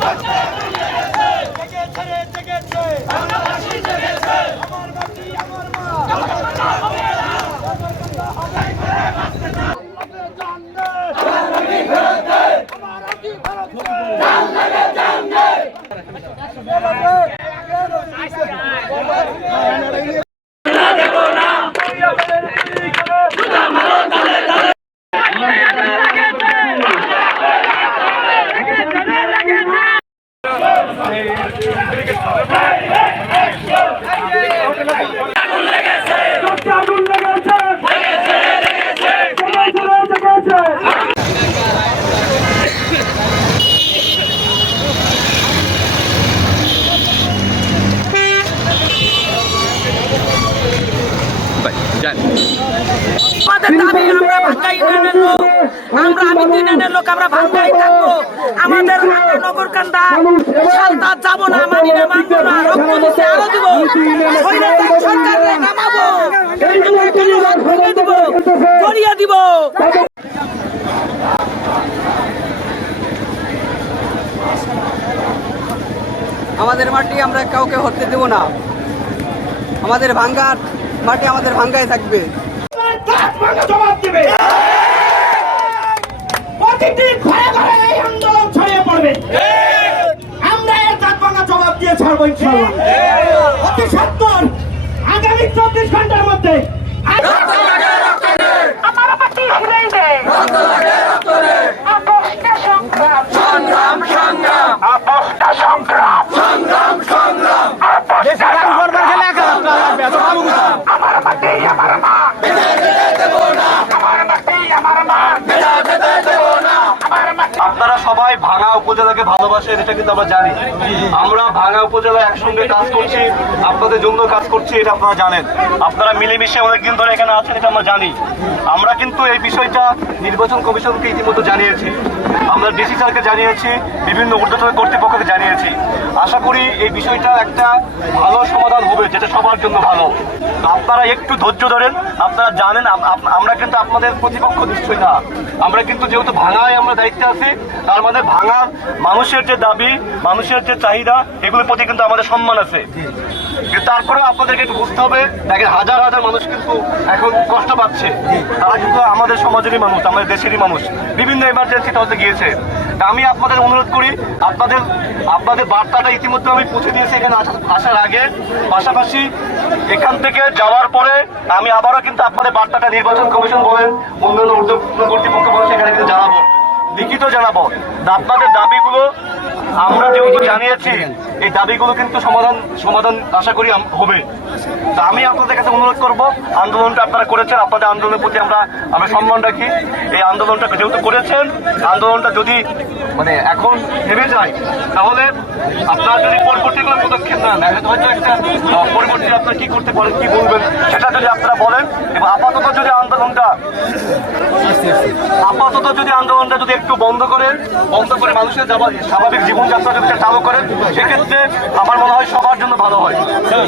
What's happening? ইউনিয়নের লোক আমরা ভাঙ্গাই থাকব। আমাদের নগর কান্দা সালতা যাব না মানি না মানবো না রক্ত দিতে আরও দিব। সরকারে নামাবো দিব করিয়ে দিব। আমাদের মাটি আমরা কাউকে হতে দেব না। আমাদের ভাঙ্গার মাটি আমাদের ভাঙ্গায় থাকবে। জবাব দিবে। প্রতিটি ঘরে ঘরে এই আন্দোলন ছড়িয়ে পড়বে। আমরা এর কাঠভাঙা জবাব দিয়ে ছাড়বো ইনশাল্লাহ অতি সত্তর, আগামী চব্বিশ ঘণ্টার মধ্যে সংগ্রাম সংগ্রাম সংগ্রাম সংগ্রাম সংগ্রাম আমার মাটি আমার মা। আমার মাটি আমার মা। সবাই ভাঙা উপজেলাকে ভালোবাসেন এটা কিন্তু আমরা জানি। আমরা ভাঙা উপজেলা একসঙ্গে কাজ করছি, আপনাদের জন্য কাজ করছি, এটা আপনারা জানেন। আপনারা মিলেমিশে অনেকদিন ধরে এখানে আছেন, এটা আমরা জানি। আমরা কিন্তু এই বিষয়টা নির্বাচন কমিশনকে ইতিমধ্যে জানিয়েছি। আমরা ডিসি স্যারকে জানিয়েছি, বিভিন্ন ঊর্ধ্বতন কর্তৃপক্ষকে জানিয়েছি। আশা করি এই বিষয়টা একটা ভালো সমাধান হবে, যেটা সবার জন্য ভালো। আপনারা একটু ধৈর্য ধরেন, আপনারা জানেন আমরা কিন্তু আপনাদের প্রতিপক্ষ নিশ্চয়ই না। আমরা কিন্তু যেহেতু ভাঙায় আমরা দায়িত্বে আছি তার মানে ভাঙার মানুষের যে দাবি, মানুষের যে চাহিদা, এগুলোর প্রতি কিন্তু আমাদের সম্মান আছে। কিন্তু তারপরেও আপনাদেরকে একটু বুঝতে হবে, দেখেন হাজার হাজার মানুষ কিন্তু এখন কষ্ট পাচ্ছে। তারা কিন্তু আমাদের সমাজেরই মানুষ, আমাদের দেশেরই মানুষ। বিভিন্ন এমার্জেন্সিতে হতে গিয়েছে। আমি আপনাদের অনুরোধ করি, আপনাদের আপনাদের বার্তাটা ইতিমধ্যে আমি পৌঁছে দিয়েছি এখানে আসা- আসার আগে। পাশাপাশি এখান থেকে যাওয়ার পরে আমি আবারও কিন্তু আপনাদের বার্তাটা নির্বাচন কমিশন বলেন অন্যান্য ঊর্ধ্বতন কর্তৃপক্ষ বলেন, সেখানে কিন্তু জানাব। লিখিত জানাব। আপনাদের দাবিগুলো আমরা যেহেতু জানিয়েছি, এই দাবিগুলো কিন্তু সমাধান সমাধান আশা করি হবে। তা আমি আপনাদের কাছে অনুরোধ করব, আন্দোলনটা আপনারা করেছেন, আপনাদের আন্দোলনের প্রতি আমরা আমরা সম্মান রাখি। এই আন্দোলনটা যেহেতু করেছেন, আন্দোলনটা যদি মানে এখন থেমে যায়, তাহলে আপনারা যদি পরবর্তী কোনো পদক্ষেপ নেন, তাহলে হয়তো একটা পরবর্তী আপনারা কি করতে পারেন, কি বলবেন, সেটা যদি আপনারা বলেন, এবং আপাতত যদি আন্দোলনটা, আপাতত যদি আন্দোলনটা যদি একটু বন্ধ করেন, বন্ধ করে মানুষের স্বাভাবিক জীবনযাত্রা যদি চালু করেন। সেক্ষেত্রে আমার মনে হয় সবার জন্য ভালো হয়।